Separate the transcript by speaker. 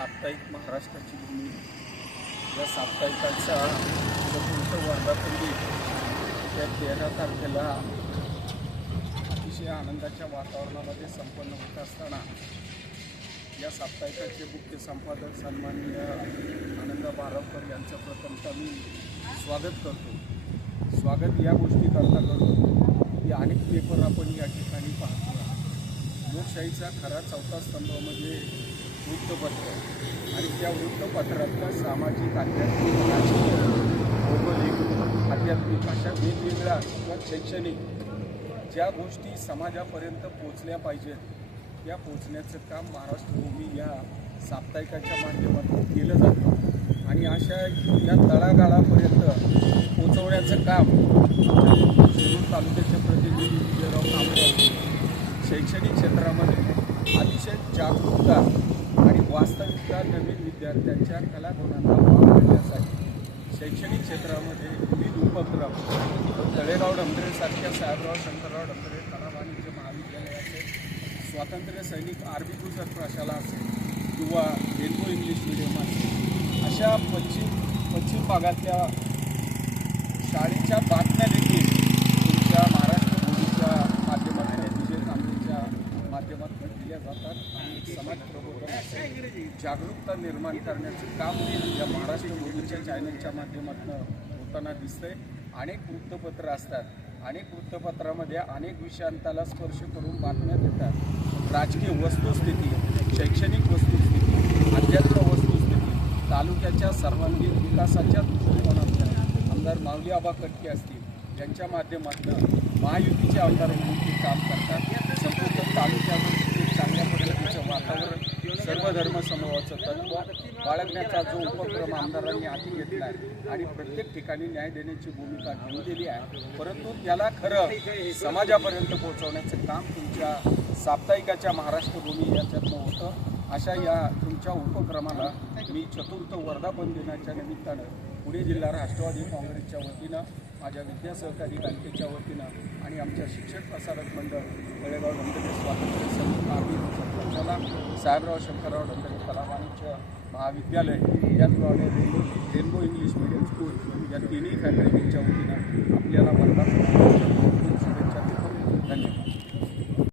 Speaker 1: साप्ताहिक महाराष्ट्राची भूमी. या साप्ताहिकाचा चतुर्थ वर्धापन त्या तेरा तारखेला अतिशय आनंदाच्या वातावरणामध्ये संपन्न होत असताना या साप्ताहिकाचे मुख्य संपादक सन्माननीय आनंद बारवकर यांचं प्रथमतः मी स्वागत करतो. स्वागत या गोष्टी करता करतो की अनेक पेपर आपण या ठिकाणी पाहतो लोकशाहीचा खरा चौथा स्तंभ म्हणजे वृत्तपत्र. आणि त्या वृत्तपत्रातलं सामाजिक आध्यात्मिक राजकीय भौगोलिक आध्यात्मिक अशा वेगवेगळ्या किंवा शैक्षणिक ज्या गोष्टी समाजापर्यंत पोचल्या पाहिजेत त्या पोचण्याचं काम महाराष्ट्र भूमी या साप्ताहिकाच्या माध्यमातून केलं जातं. आणि अशा या तळागाळापर्यंत पोचवण्याचं काम शिरूर तालुक्याचे प्रतिनिधी विजयराव कांबळे शैक्षणिक क्षेत्रामध्ये अतिशय जागरूकता वास्तविकता नवीन विद्यार्थ्यांच्या कलागुणांना वाव देण्यासाठी शैक्षणिक क्षेत्रामध्ये विविध उपक्रम तळेगाव डंबरेसारख्या साहेबराव शंकरराव डंबरे कला वाणिज्य महाविद्यालयाचे स्वातंत्र्य सैनिक आरबी गुजर प्रशाला असेल किंवा रेनबो इंग्लिश मिडियम असेल अशा पश्चिम पश्चिम भागातल्या शाळेच्या बातम्या देखील तुमच्या महाराष्ट्र भूमीच्या माध्यमातून विजय कांबळेच्या माध्यमातून दिल्या जातात समाज जागरूकता निर्माण करण्याचं काम या महाराष्ट्र भूमीच्या चॅनलच्या माध्यमातून होताना दिसतंय. अनेक वृत्तपत्र असतात. अनेक वृत्तपत्रामध्ये अनेक विषयांताला स्पर्श करून बातम्या देतात. राजकीय वस्तुस्थिती शैक्षणिक वस्तुस्थिती अध्यात्म वस्तुस्थिती तालुक्याच्या सर्वांगीण विकासाच्या दृष्टिकोनातल्या आमदार माऊली आबा कटके असतील यांच्या माध्यमातून महायुतीचे आमदार म्हणून ते काम करतात. संपूर्ण तालुक्यामध्ये वातावरण सर्व समूहाचं तत्व बाळगण्याचा जो उपक्रम आमदारांनी हाती घेतला आहे आणि प्रत्येक ठिकाणी न्याय देण्याची भूमिका घेतलेली आहे. परंतु त्याला खरं समाजापर्यंत पोहोचवण्याचं काम तुमच्या साप्ताहिकाच्या महाराष्ट्र भूमी याच्यातनं होतं. अशा या तुमच्या उपक्रमाला मी चतुर्थ वर्धापन दिनाच्या निमित्तानं पुणे जिल्हा राष्ट्रवादी काँग्रेसच्या वतीनं माझ्या विद्या सहकारी बँकेच्या वतीनं आणि आमच्या शिक्षक प्रसारक मंडळ तळेगाव डंबरे स्वातंत्र्य समिती आर्मी पक्षाला साहेबराव शंकरराव डंबरे कला वाणिज्य महाविद्यालय याचप्रमाणे rainbow rainbow English medium school या तिन्ही फॅकल्टीच्या